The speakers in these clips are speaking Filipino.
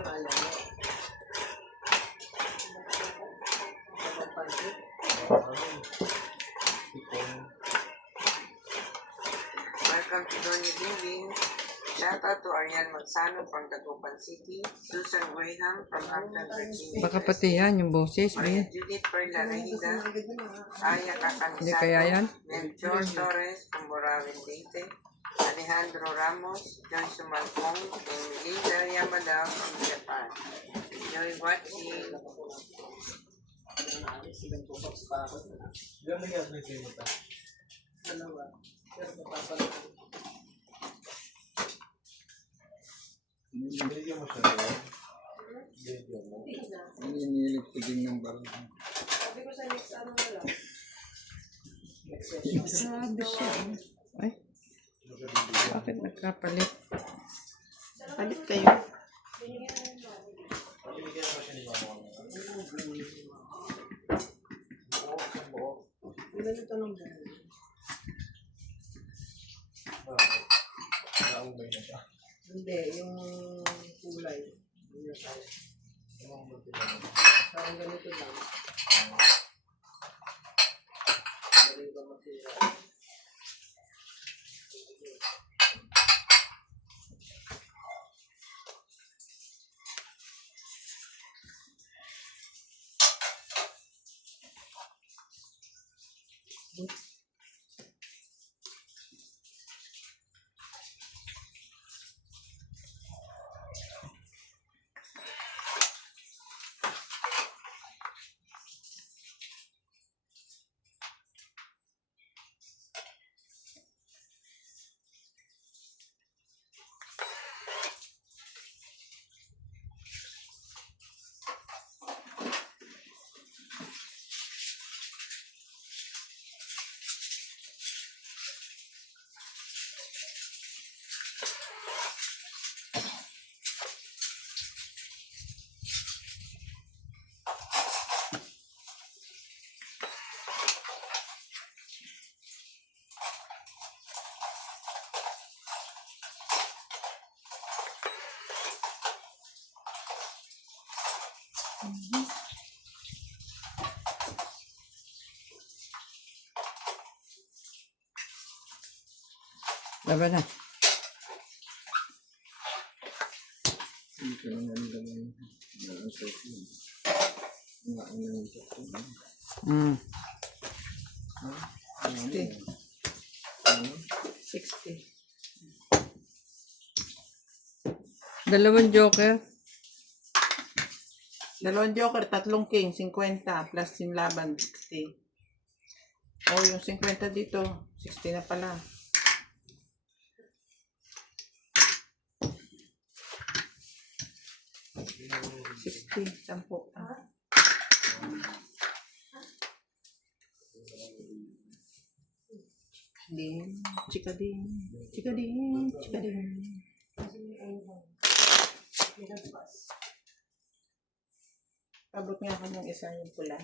Welcome to Doña Dingding. Shout out to Ariel Magsano from Dagupan City, Susan Graham from Hampton, Virginia. Baka pati yan, yung boses, Maria eh. Judith Perla Rehida, Aya Hindi kaya yan? Cacanisato, Melchor Torres from Boravin, Leyte, Alejandro Ramos, Joyce Malcong, and Linda Yamada from Japan. Enjoy watching. Binigyan mo siya na. Binigyan mo. Hinihilig ko din ng barang. Sabi ko sa next ano na lang. Sabi siya. Ay, bakit nagkapalit? Palit kayo. Binigyan naman siya ni Mama. Buo. Ganito ng buhay. Naumay na siya. Hindi, yung kulay. Yun tayo. Parang ganito lang. Galing ba masira? Laban na. Hindi ko naman naman na-answer ko. Nga-anong ito. 60. Dalawang joker. Dalawang joker, tatlong king, 50, plus yung laban, 60. Oh, yung 50 dito, 60 na pala. $60, 10. Chika din. Abot nga ako ng isa yung pula.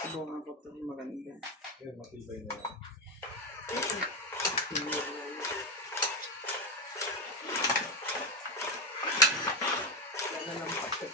Subungan ko ito yung maganda. Yan, matibay na yan. Wala lang pa sa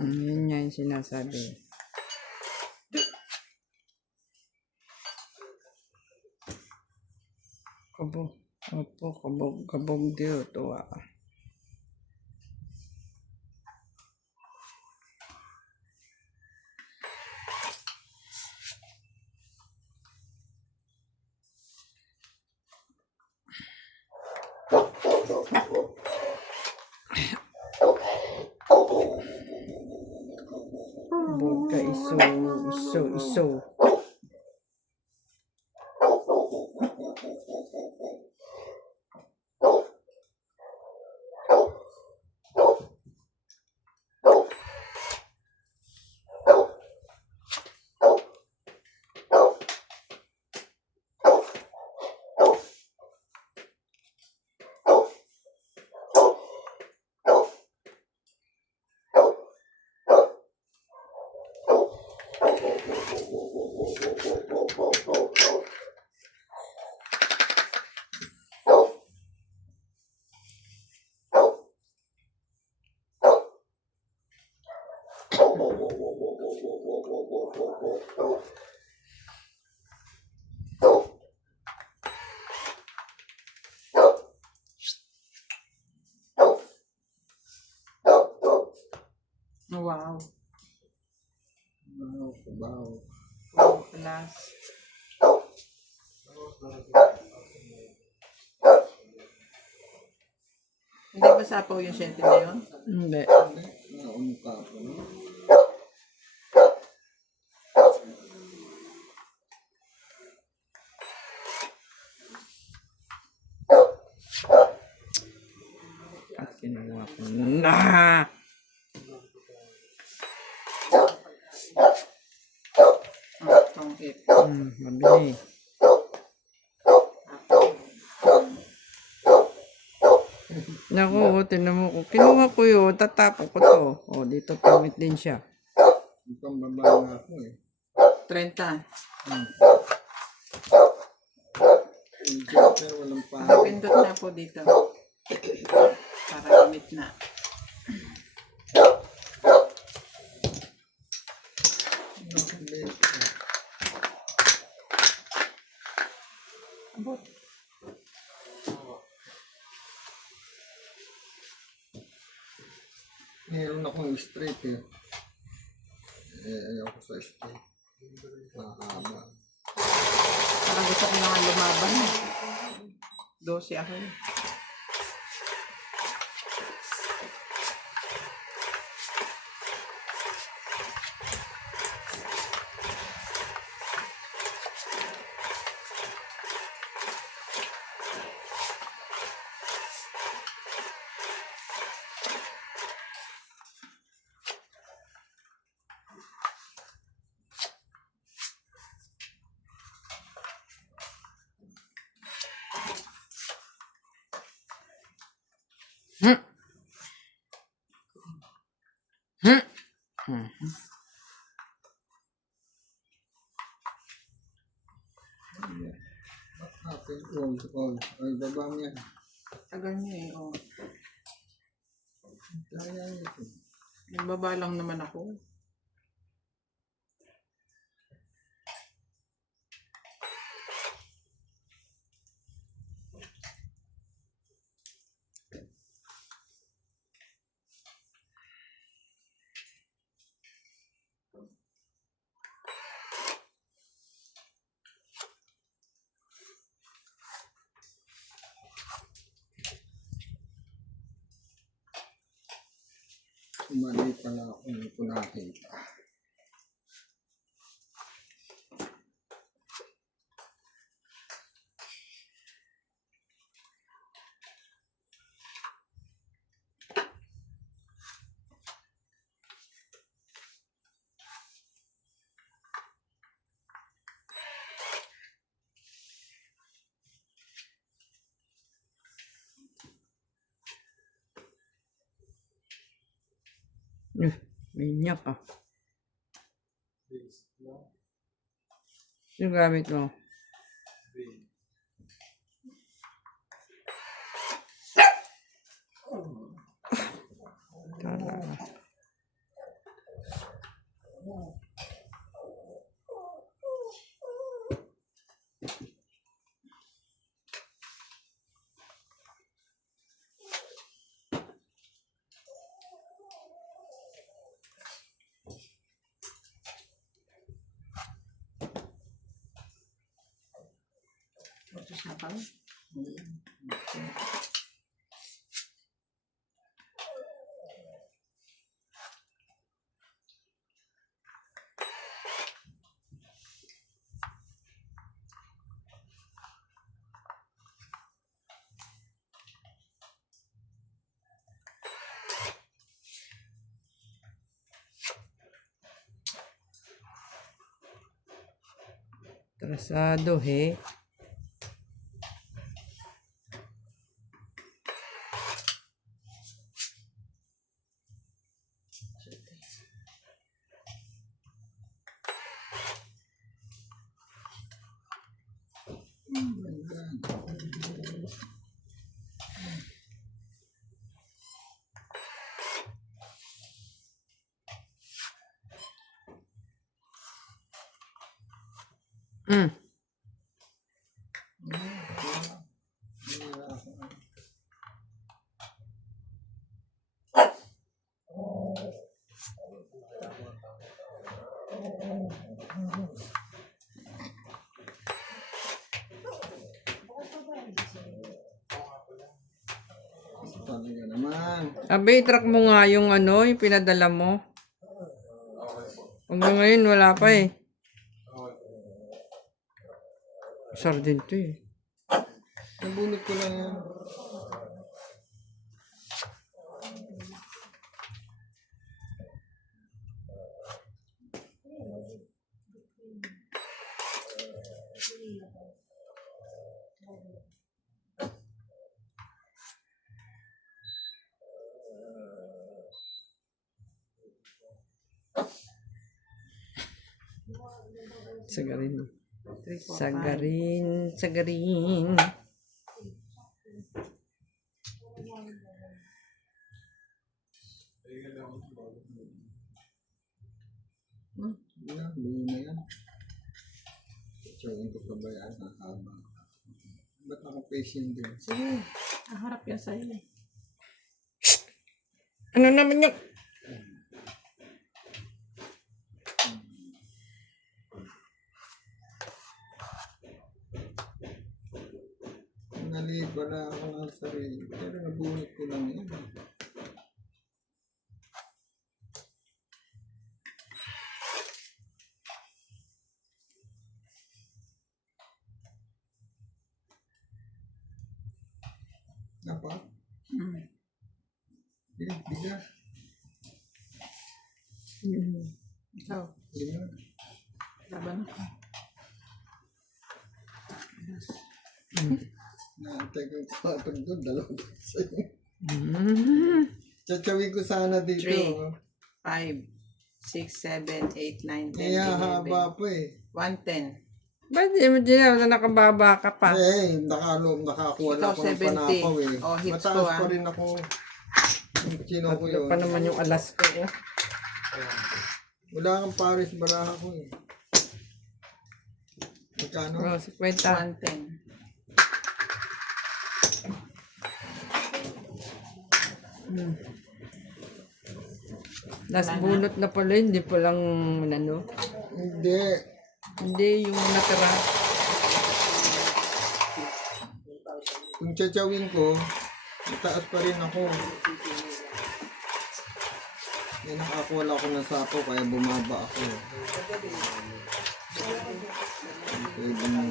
Yun nga yung sinasabi. Kabog. Opo, kabog diyo. Tuwa. Kabog ka iso. Wow. Baho, baho. Oh, alas. Hindi ba sapaw yung sente na yun? Hindi. Hindi, naumukha ko no? At kinuha ko na. Itong it. Mabili. Naku, tinan mo ko. Kinuha ko yun. Tatapon ko to. O, dito pamit din siya. Itong baba nga ako eh. 30. Yung joker, walang pa. Pindot na po dito. Para limit na. Abot. Meron akong straight eh. Ayoko sa straight. Mahaba. Parang gusto ko nga lumaban. 12 ako eh. Akin, all. Ay, baba niya. Tagal niya eh. Oh. Kaya ito. Nagbaba lang naman ako. Mali pala ako hindi ko nakita. Minyak ah. Yung gamit mo? Talaga. Ito siya pa. Trasado he. Talaga naman. Abe, i-track mo nga yung ano, yung pinadala mo. Hanggang ngayon, wala pa eh. Sardin to eh. Nabunot ko lang yan. Sagarin. Sagarin. Sagarin. Yan, buo na yan. Tiyawin ko pa ba yan? Haba. Ba't naka-patient din? Sige, naharap yan sa'yo eh. Ano naman yung... Naliit pala ako ng sarili. Pero nabunot ko lang yan. Apa? Bigas. Ikaw, Lima. laban ako. Naantay ko kapag doon, dalawa pa sa'yo. Mm. Tsatsawi ko sana dito. 3, 5, 6, 7, 8, 9, 10, Kaya 11, haba pa eh. 110. Ba't di mo na nakababa ka pa? Nakakuha Ikaw, na ako ng 70. panapaw eh. Oh, hits Mataas ko, pa rin ako. Sino ko Tatlo yun? pa naman yung alas ko. Oh. Wala kang Paris baraha ko eh. Magkano? Oh, 50. 110. Last bunot na pala, hindi pa lang ano. Hindi. Hindi, yung natira. Kung tsatsawin ko, mataas pa rin ako. May nakakuha ako ng sapo kaya bumaba ako. Pwede mo.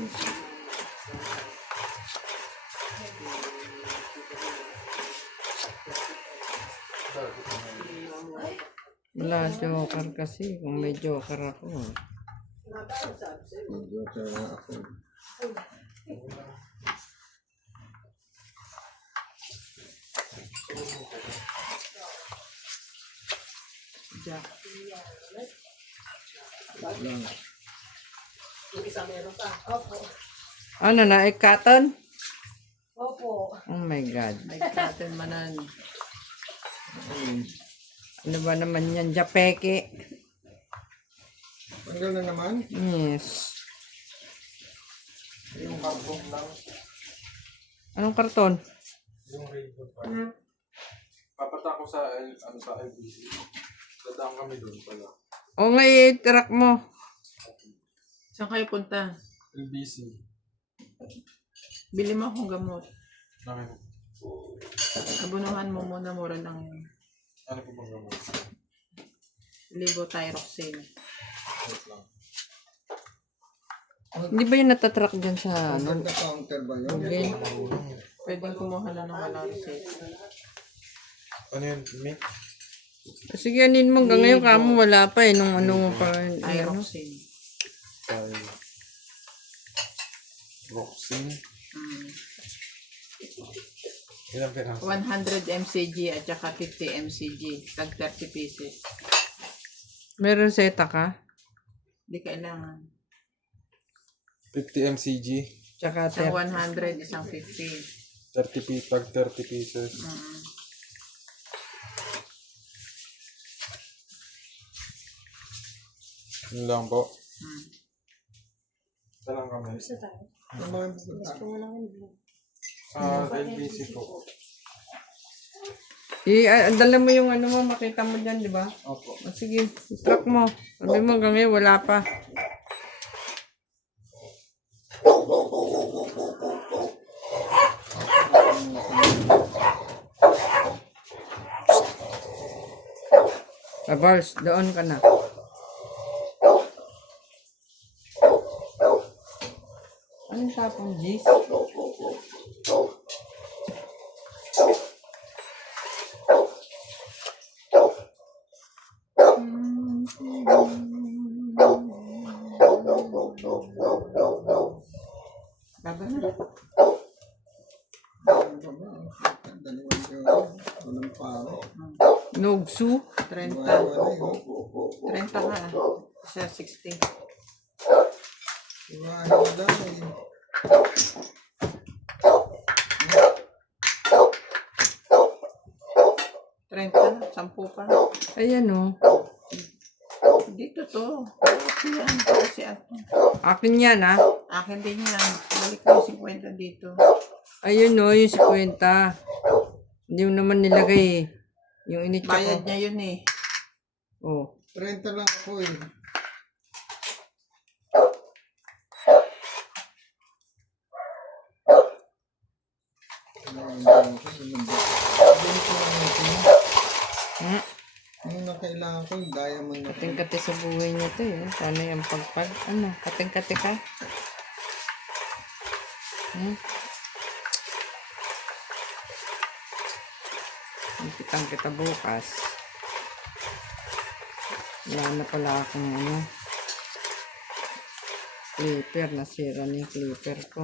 Wala joker kasi. Kung may joker ako. Medyo kaya ako. Jack. Lang. Ano na, cotton? Opo. Oh my God. May cotton manan. Ayun. Ano ba naman yan? Japeke. Tanggal na naman. Yes. Yung karton lang. Anong karton? Yung rainbow pa. Papata ko sa, sa LBC. Dadaan kami doon pala. O nga, i-track mo. Saan kayo punta? LBC. Bili mo akong gamot. Nakin. Abunuhan mo muna, mura lang yun. Ano po bang gamot? Levothyroxine. Wait lang. Hindi ba yung natatrack dyan sa ano? Hanggang na counter ba yun? Okay. Pwedeng kumuha na ng walang receipt. Ano yun? Mick? Sige, anin mo. Hanggang ngayon kamo wala pa eh. Nung ano mo pa. Ano? Thyroxine. Roxin. Ilang piraso? 100 mcg at saka 50 mcg. Tag 30 pieces. Meron seta ka? Di kailangan. 50 mcg. Tsaka Isang 100, isang 50. 30 pieces. Yun lang po. Ito lang kami. Yung mga pupunta. Sa LBC po. Dala mo yung ano mo, makita mo dyan, di ba? Opo. Sige, i-track mo. Sabi mo hanggang ngayon, wala pa. Bars, doon ka na. Anong tapon, Jis? Baba na. Dalawang yun. Walang pare. Nogsu? 30. Wala yun. 30 ka. Siya 60. Iwahin mo lang eh. Sampu pa. Ayan o. Dito to. Okay yan. Kasi ako. Akin yan ha. Akin din yan. Balik ko yung 50 dito. Ayun o, yung 50. Hindi mo naman nilagay eh. Yung initya Bayad ko. niya yun eh. Oh. 30 lang ako eh. Hmm? Yung nakailangan ko, yung diamond na Kating-kati sa buhay niya to eh. Paano yung pagpag? Ano? Kating-kati ka? Hmm? Kitang kita bukas. Wala na pala akong ano. Clipper. Nasira na yung clipper ko.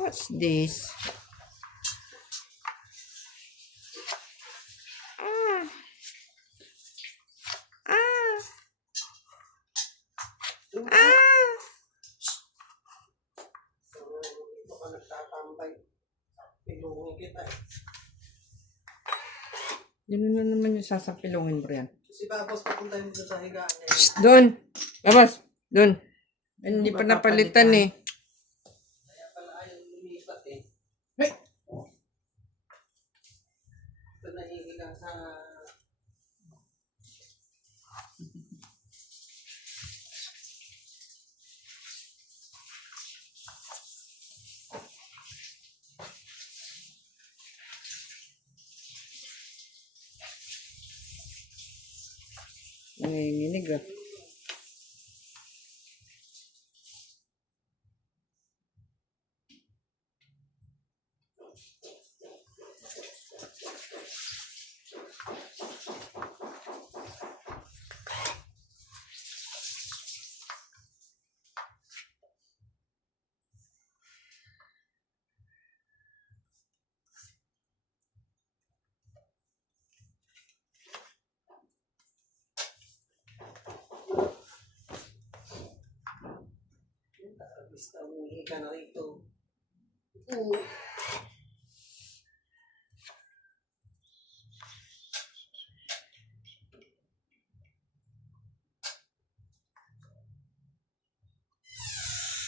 What's this? Yun na naman yung sasapilungin, Brian. Si Babos, papunta mo sa higaan niya. Shh, doon! Labas! Doon! Hindi pa napalitan eh. Kaya pala ayaw lumipat eh. Hey! Ito nahihiga sa... Nanginginig ah. Basta umuhi ka na rito.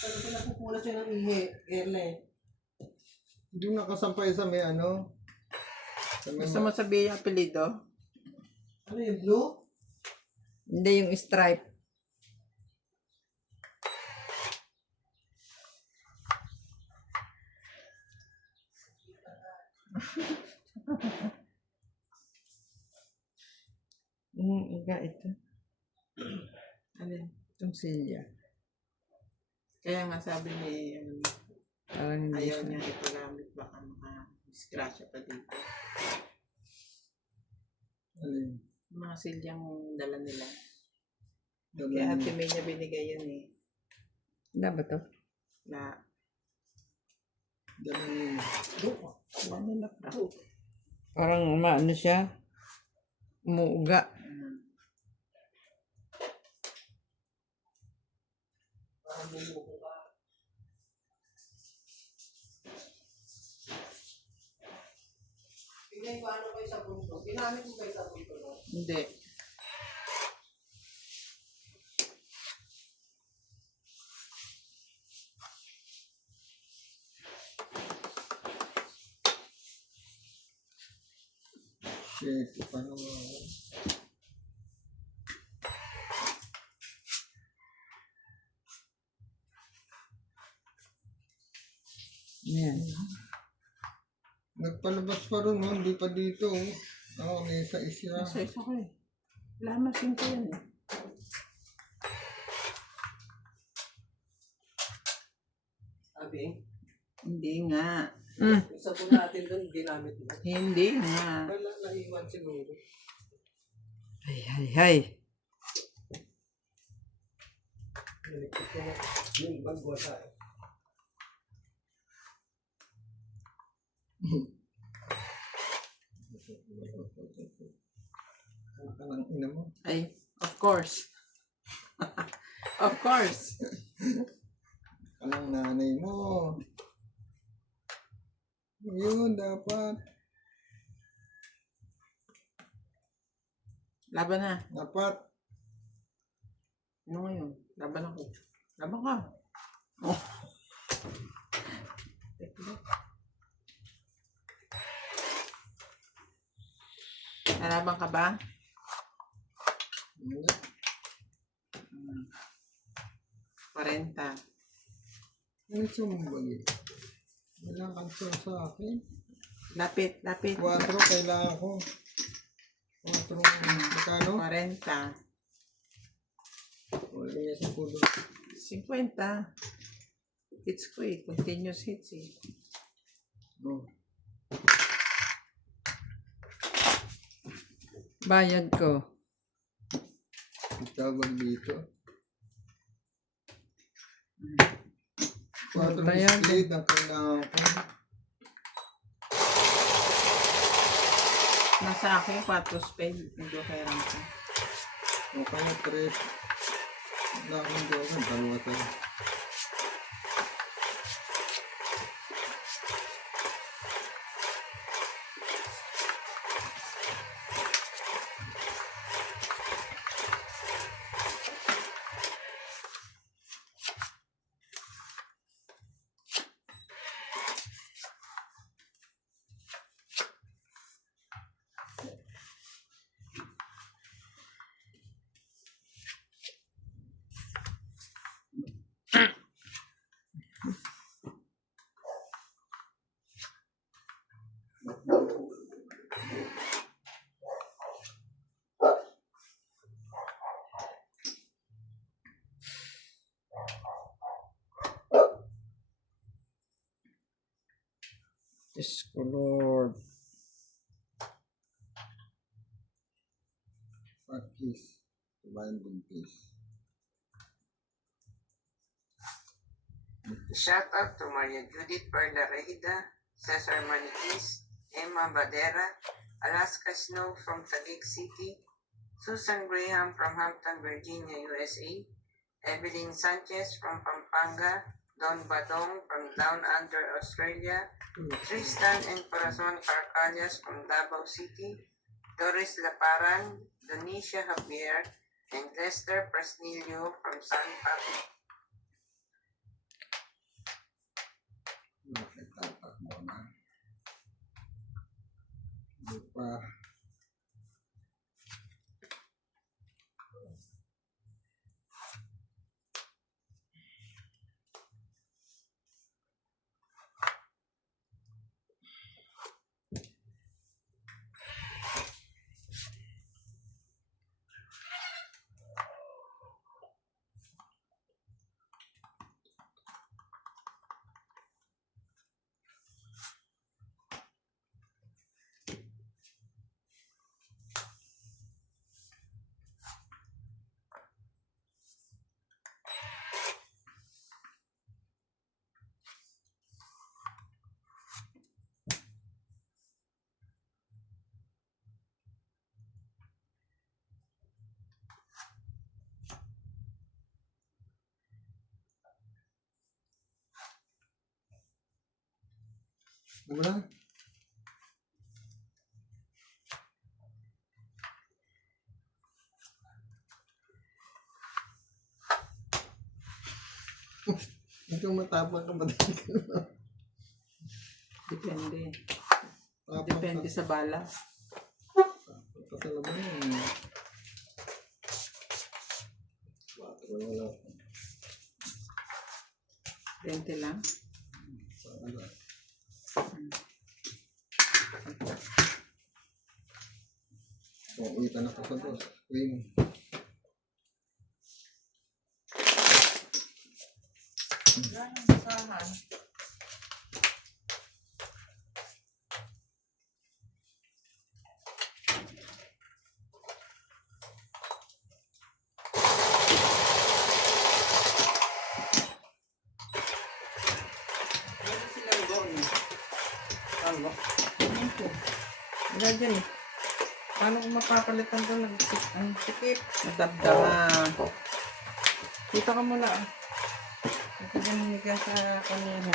Ano pa napupulas siya ng ihi, Erle? Doon nakasampay sa may ano. Sa may Gusto mo sabihin yung apelido? Ano yung blue? Hindi yung stripe. Iga ito. Ano yun? Itong silya. Kaya nga sabi ni Parang hindi ayaw siya. niya ipagamit baka maka-scratch pa dito. alin. Yung mga silyang dala nila. Dala Kaya niya. Ate May niya binigay yun eh. Hindi ba to? Na Dala niya. wala nila pa. Parang maano siya. Umuuga. Pinaipaano kayo sa punto? Ginamit mo kayo sa punto, no? Hindi. Shit, paano mo? Yan. Nagpalabas pa rin, no? Hindi pa dito. May isa-isa. Isa-isa ko eh. Lamasin ko yan eh. Sabi, Hindi nga. isa po natin doon, ginamit mo. Hindi nga. Wala, naiwan siguro. Ay, ay, ay. Nilikit ko na yung bagwa sa Ang ina mo. Ay, of course. Of course. Anong nanay mo? Yun, dapat. Laban na. Dapat. Ano ngayon? Laban ako. Laban ka. Oh. Nalaban ka ba? Wala. 40. Ano sumbag eh? Walang kanso sa akin. Lapit, lapit. 4 kailangan ko. 4 magkano? 40. Wala niya sa pulo. 50. Hits ko eh. Continuous hits eh. Oh. Bayad ko. Tawag dito. 4 Tayo. split ang kailangan ko. Nasa akin, 4 spade. Medyo kaya lang ko. O kaya 3. Wala akong jokan. Dalawa tayo. Diyos ko, Lord. Practice. Binding piece. Shout out to Maria Judith Perla Rehida, Cesar Maniquis, Emma Badera, Alaska Snow from Taguig City, Susan Graham from Hampton, Virginia, USA, Evelyn Sanchez from Pampanga, Don Badong from Down Under, Australia, Tristan and Corazon Carcallas from Davao City, Doris Laparan, Donicia Javier, and Lester Presnilio from San Pablo. Nakitatak mo na. Hindi pa. Wala. Ikaw matapang ka ba? Depende. Tapang Depende sa bala. ka sa laban yun. 4 na lang. 20 lang. Sana. Kung uwitan ako sa boss. Wing. Wala dyan eh. Paano kung mapapalitan ko ang sikip? Nadabdama. Dito ka muna ah. Ito dyan humiga sa kanina.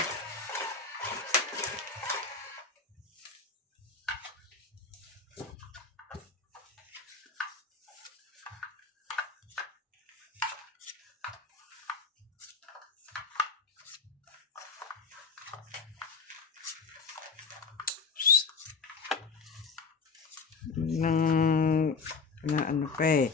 Na ano pa eh.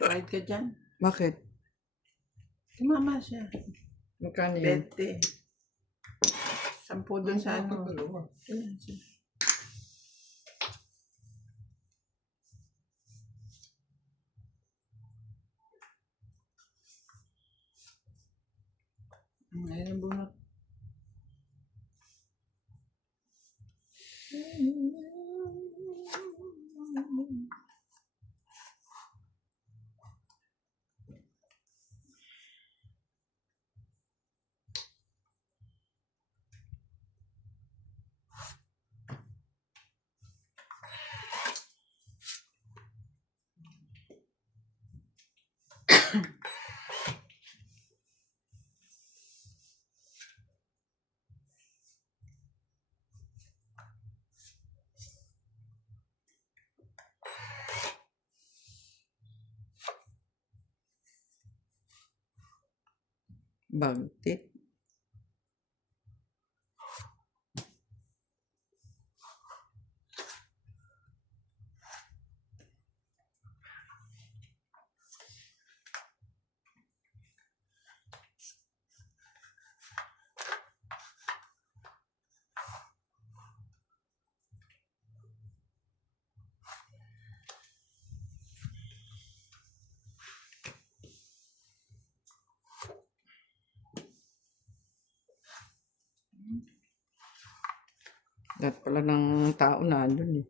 Ride ka dyan. Bakit? Tumama siya. Magkano yun? 20. 10 doon sa ano. Dalawa. Ayan siya. Ayan ang bunot. Bagtit. Lahat pala ng tao na andun eh.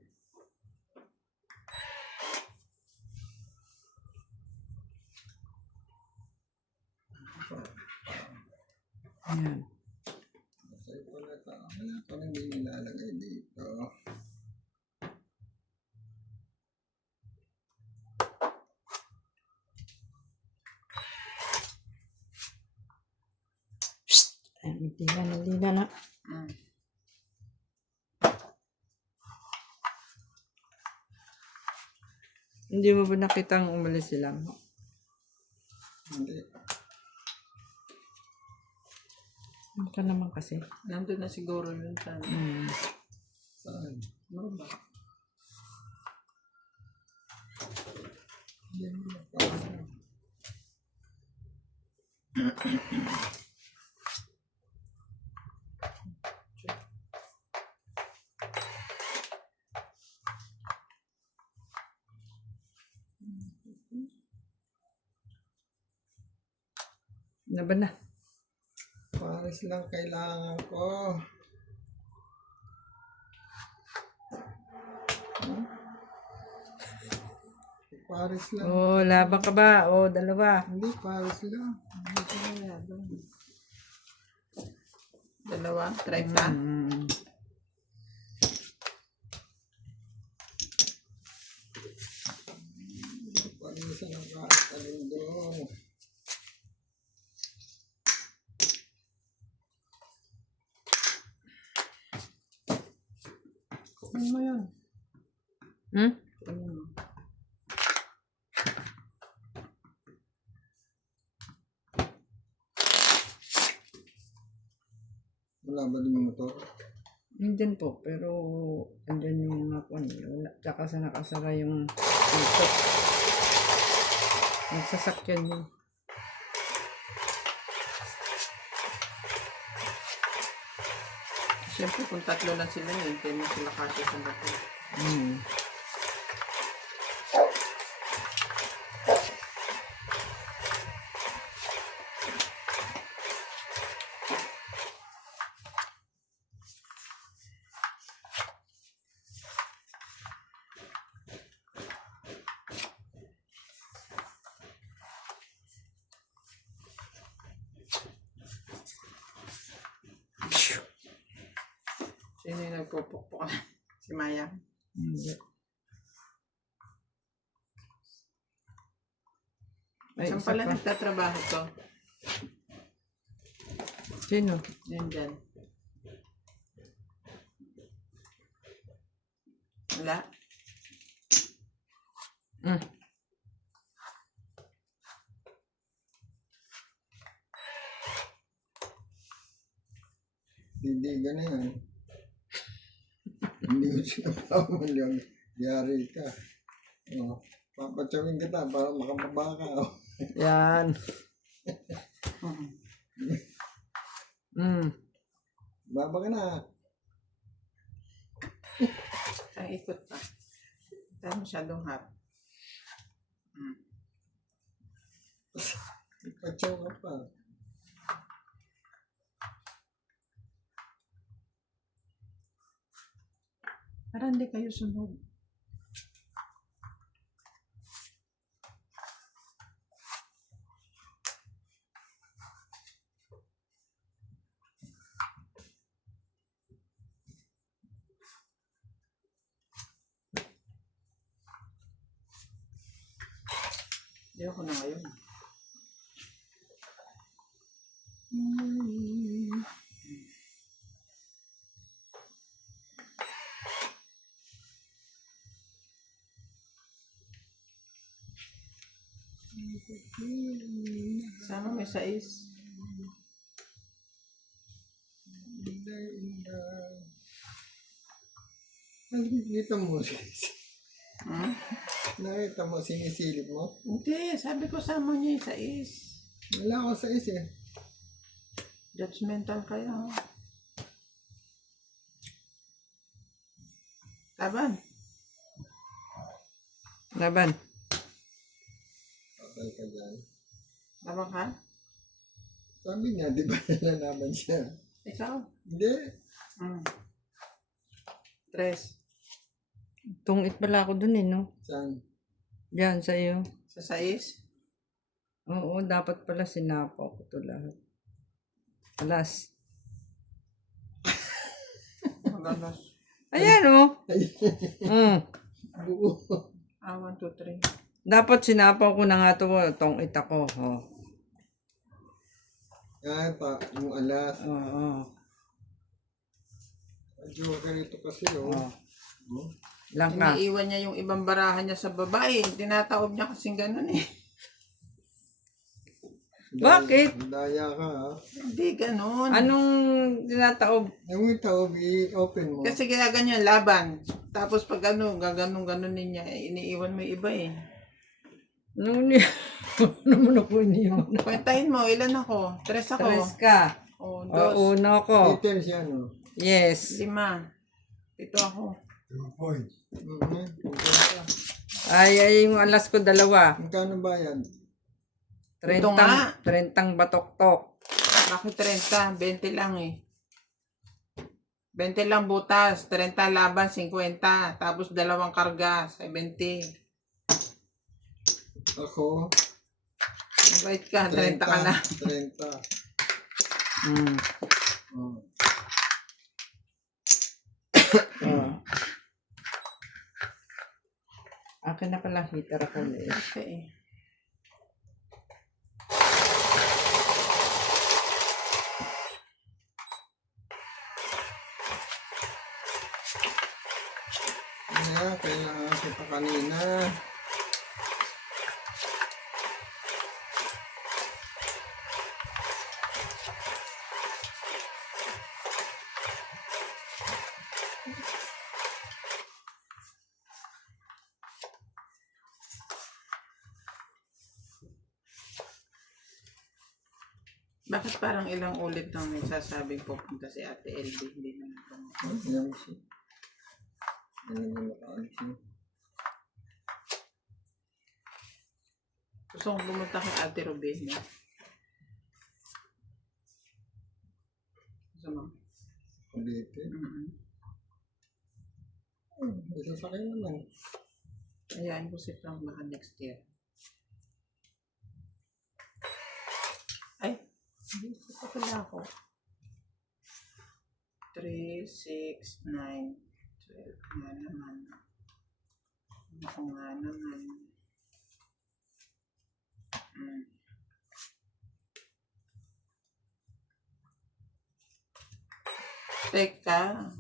Ayan. Sa'yo pala tao. Wala pa nang hindi nilalagay dito. Ay, nandila na. Mm. Hindi mo ba nakitang umalis sila? Hindi. Ano ka naman kasi? Nandun na siguro yun sa ano. Saan? Ano ba? Yan na. Parang. Ano ba na? Paris lang kailangan ko. Paris lang. Oh, laban ka ba? Oh, dalawa. Hindi, Paris lang. Dalawa, 30. Paris ang nakakalindo. Kunin mo yun. Hmm? Kunin mo. Wala ba din yung motor? Hindi po, pero andyan yung mga kwan. Wala. Tsaka sa nakasara yung ito. Nagsasakyan yun. Siyempre, kung tatlo lang sila yun, hindi mo sila kasya sa motor. Hmm. Sino yung nagpupukpuk? Si Maya. Hindi. Ay, Saan isa pala pa. nagtatrabaho to? Sino? Yan dyan. Wala. Hmm. Didigan na yan. Hindi ko sinabaw mo lang. Yari ka. Oh, papatsawin kita para makababa ka. Oh. Yan. Hmm. Baba ka na. Ang ikot pa. Dahil masyadong hot. Ipatsaw ka pa. Parang hindi kayo sunog. Hindi ako na ngayon. Sama may sais. Nakikita mo. Hmm? Nakita mo, sinisilip mo. Hindi, sabi ko sama niya yung sais. Wala ako sa is eh. Judgmental kayo. Taban. Laban. Patay ka dyan. Taban ka? Sabi niya, di ba nalalaman siya? Ikaw? Hindi. Hmm. Tres. Tungit pala ako dun eh, no? Saan? Diyan, sa iyo. Sa sais? Oo, dapat pala sinapa ko to lahat. Alas. Magalos. Ayan, oh. Hmm. Buo. 1, 2, 3. Dapat sinapaw ko na nga to, tungit ako. Oh. Yan pa, yung alas. Oo. Medyo ka rito kasi oh. Oh. Oh. Lang ka. Iniiwan niya yung ibang barahan niya sa babae. Tinataob niya kasing ganun eh. Bakit? Daya ka ha. Hindi ganun. Anong tinataob? Yung itaw, i-open mo. Kasi kaya ganyan laban. Tapos pag ano, gaganong-ganon niya, iniiwan mo yung iba eh. Ano naman ako iniwan? Kwentahin mo, ilan ako? 3 ako. Tres ka. O, O, 2, uno ko. Peter siya no. Yes. 5. 7 ako. 2 points. Magkano Ay, yung alas ko dalawa. bayad? 'Ito nga. 30 batok-tok. Bakit 30? 20 lang eh. 20 lang butas, 30 laban, 50. Tapos 2 karga, 70. Ako, Mabait ka, 30 ka na. 30. Hmm. Oh. Oh. Akin na pala heater ako ulit. Okay. kailangan kita kanina. Bakit parang ilang ulit nang nagsasabing pupunta si Ate LB? Hindi naman pumunta. Yan siya. Ano na makaalis yun? Gusto kong pumunta kay Ate Rubén. Gusto mo? Ulitin. Isa sa kayo naman. Ayain ko si Frank baka next year. Ay! Hindi ko pala ako. 3, 6, 9, 12. Nga naman. Ako nga naman. Teka.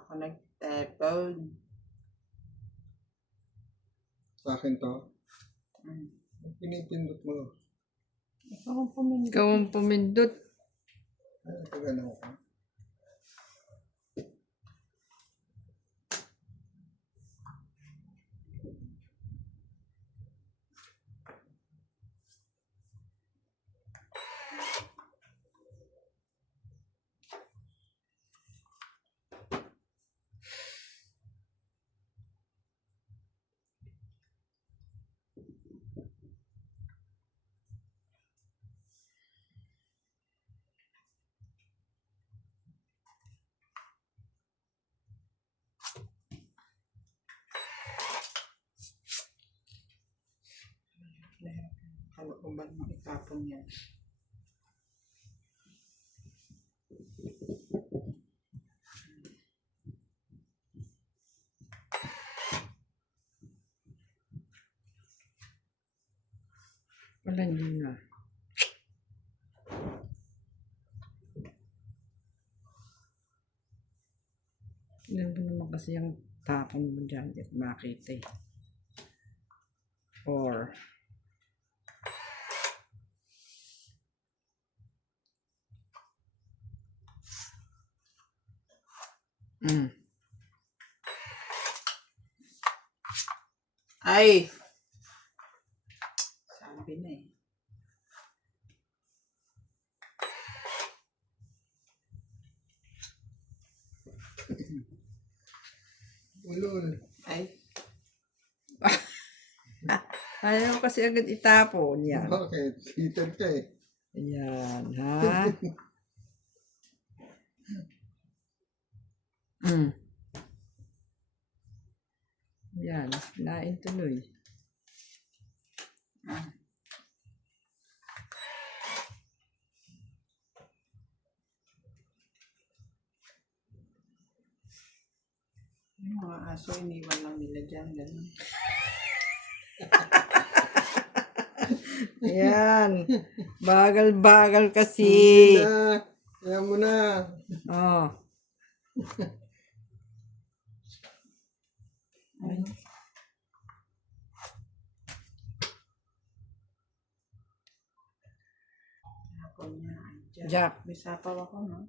Ako nag-telephone. Sa akin to. Pinipindot mo. Ikaw ang pumunta. Ikaw ang pumindot. Ay, tagalaw ka. Kalooban mo itapon yan. Wala hindi na. Ilan ba naman kasi yung tapon mo dyan at makita eh. 4. Ay! Sabi na eh. Ulol. Ay! Ayaw kasi agad itapon yan. Bakit? Heater ka eh. Ayan, ha? Yan, lain tuloy. Yung mga aso, iniwan lang nila dyan. Ganun. Ayan. Bagal-bagal kasi. Hindi na. Kaya mo na. Oh. Ako niya. Dyan. Jack. May sapaw ako, no?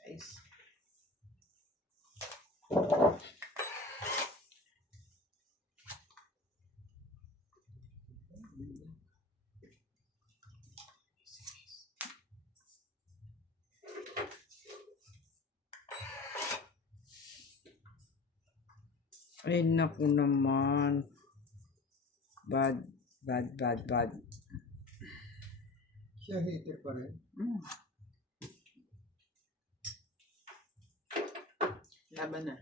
Size. Ay, naku naman. Bad. Siya heater pa rin. Laban na.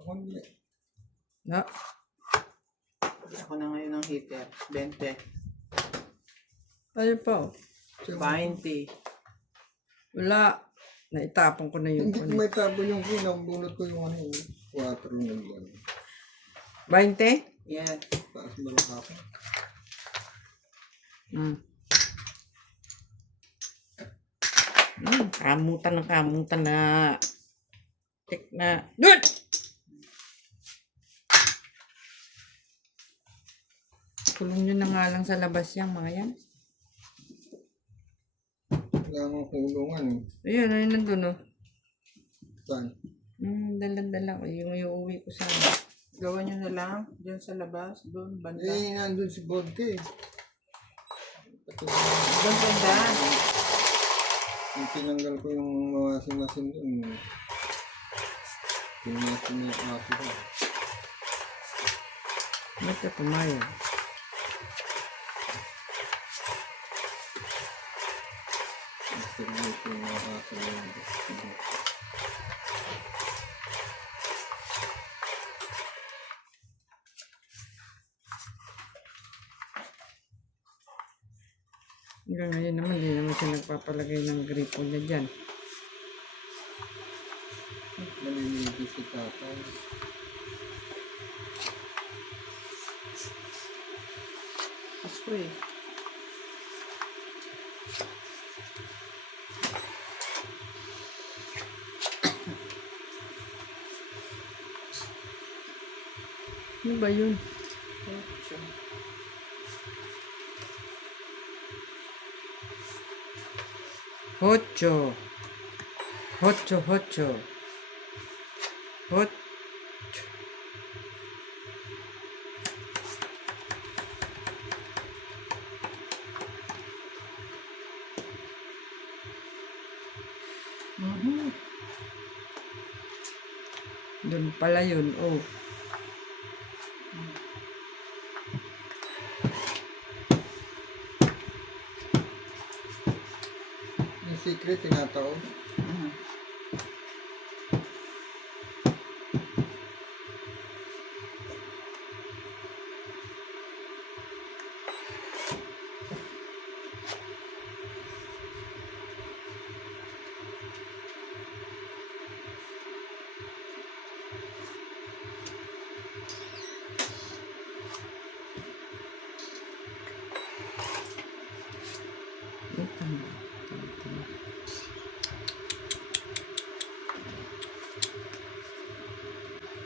Ako hindi. Na, Ako na ngayon ng heater. 20. ano pa? 20. Wala. Naitapon ko na yung Hindi ko may tabon yung kinang. Bunot ko yung ano. 4 na yan. 20? Yan. Taas balak ako. Kamutan na. Tik na. Good! Kulong nyo na nga lang sa labas yan, mga yan. Wala akong kulungan eh. Ayun, ayun nandun, oh. Saan? Dala ko. Yung iuwi ko sana. Gawa nyo na lang. Diyan sa labas. Doon, banda. Eh, nandun si Bodke. Doon, banda. Yung tinanggal ko yung masin dun. Yung masin na yung aso ko. Ba't ka pumayag? Seryoso yung mga aso yun. Hanggang ngayon naman, hindi naman siya nagpapalagay ng gripo niya dyan. Naliligi si tatay. Spray. Ano ba yun? Hocho. Hocho. Hot. Doon pala yun, oh. Yung secret, tinataon.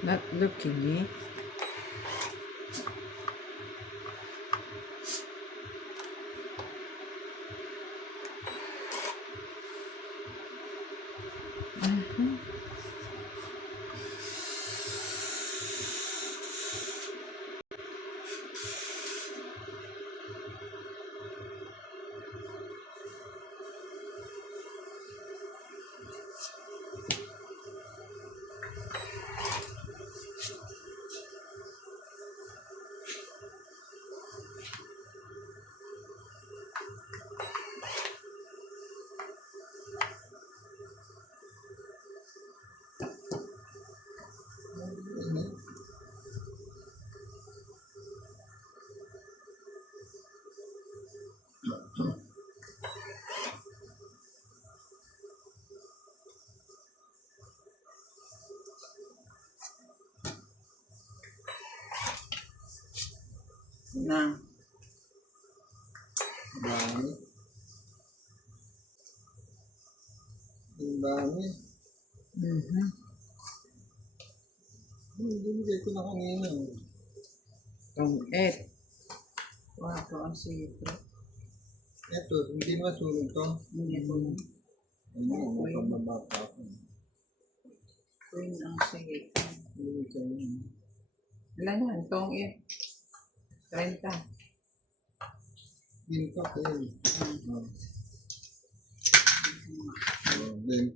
Not looking, eh. Na. Dami. Ang dami. Binigay ko na kanina. Tong et. Wato ang sipro. Eto, hindi masunog to. Hindi ko na. Ano, pambabata ako. Queen ang sipro. Hindi ko yun. Ilan yan? Tong it. 30. Yun pa ko yun. 20.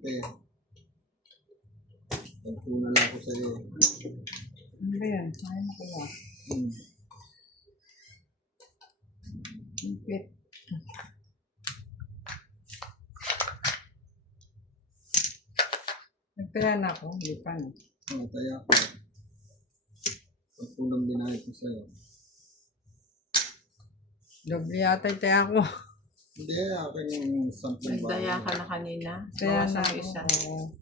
Pagpuna lang ako sa'yo. Ano ba yan? Kaya mo ko ba? Ipit. Nagtaya na ako, hindi pa no. Taya ko. Pagpunang binayad ko sa'yo. Doble yata yung taya ko. Hindi, akin yung 10 Nagdaya ka na kanina. Kaya Bawas na ang isa. ako.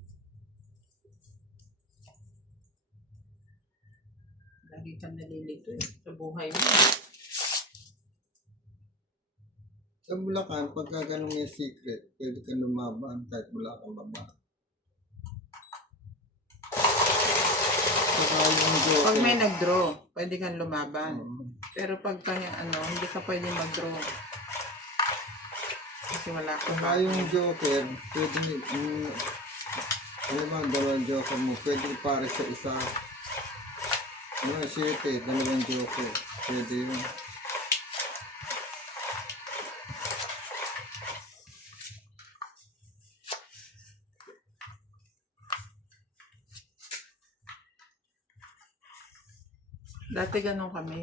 Lagi kang nalilito eh. Sa buhay mo. Sa Bulacan, pagka ganun may secret, pwede ka lumaban kahit wala kang baba. Saka yung joker. Pag may nag-draw, pwede kang lumaban. Oo. Pero pag kaya, hindi ka pwede mag-draw. Kasi wala ka Saka pa. yung joker, pwede alam mo, ang dalawang joker mo, pwede pare sa isa. Mga 7, dalawang joker. Pwede yun. Dati ganun kami.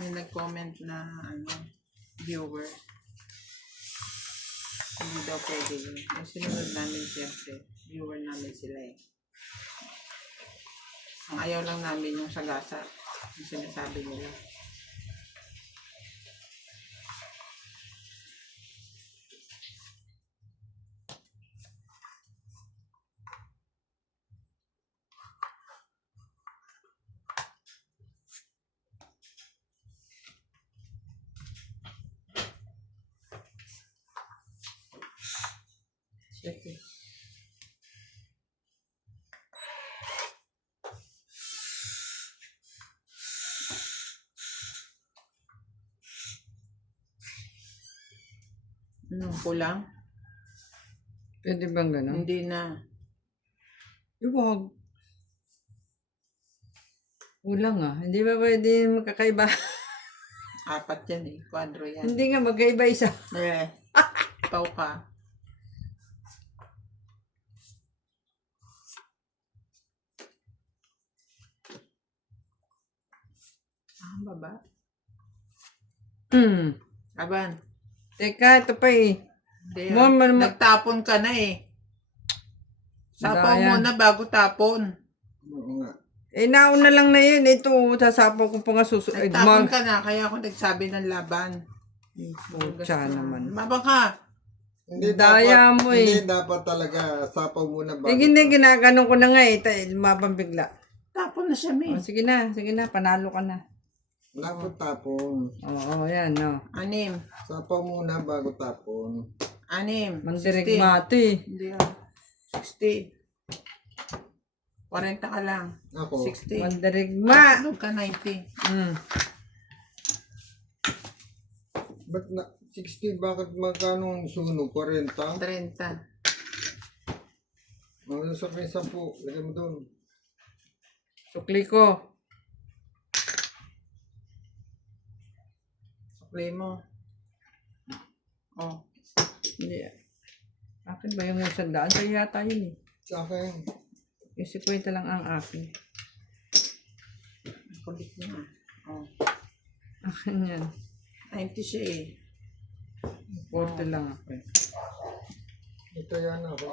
May nag-comment na viewer. Hindi daw pwede yun. Yung sinunod namin siyempre, viewer namin sila eh. Ang ayaw lang namin yung sagasa. Yung sinasabi nila. Sige. Kulang? Pwede bang gano'n? Hindi na. Huwag. Kulang ah. Hindi ba pwede magkakaiba? 4 yan eh. Kwadro yan. Hindi nga magkaiba isa. Eh. Pau ka. Baba. Aban. Teka, ito pa eh. Hindi, nagtapon ka na eh. Sapaw Daya. muna bago tapon. Oo nga. Eh, nauna lang na yun. Ito, sasapaw ko pa nga susunod. Nagtapon ka na, kaya ako nagsabi ng laban. Pucha naman. Maba ka. Hindi Daya dapat, mo eh. Hindi dapat talaga sapaw muna bago. Eh, hindi, ginaganon ko na nga eh. Lumabang bigla. Tapon na siya, May. Oh, sige na. Panalo ka na. Wala po tapon. Oo, yan, no. 6. Sapaw muna bago tapon. 6. Mandirigmati. Hindi 60. 40 ka lang. Ako, 60. Mandirigma. Tulog ka 90. ba't na 60? Bakit magkano ang sunog? 40? 30. Ano sa may 10? Lagay mo doon. Sukli ko. Play mo. Oh. Hindi. Akin ba yung 100? Sa'yo yata yun eh. Sa akin. Yung 50 lang ang akin. Kulit niya. Oh. Akin yan. 90 siya eh. 40 lang ako eh. Ito yan ako.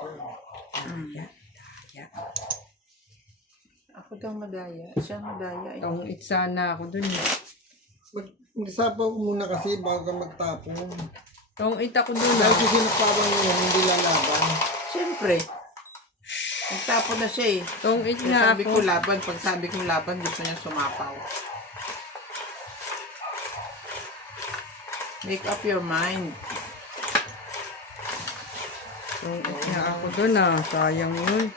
Ako daw madaya. Siya madaya eh. Ang sana ako dun eh. Magsapaw muna kasi bago ka magtapon. Tong ita ko dun Dahil ah. kasi sinapawan mo yan, hindi lalaban. Siyempre. Nagtapon na siya eh. Tong it Kaya na sabi ako. ko laban. Pag sabi ko laban, gusto niya sumapaw. Make up your mind. Tong it na ako dun ah. Sayang yun.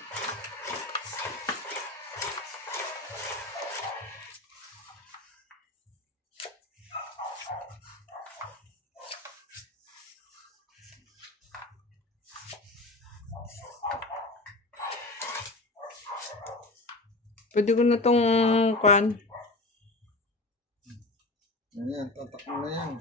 Pwede ko na tong kwan. Ayan, tatak mo na yan.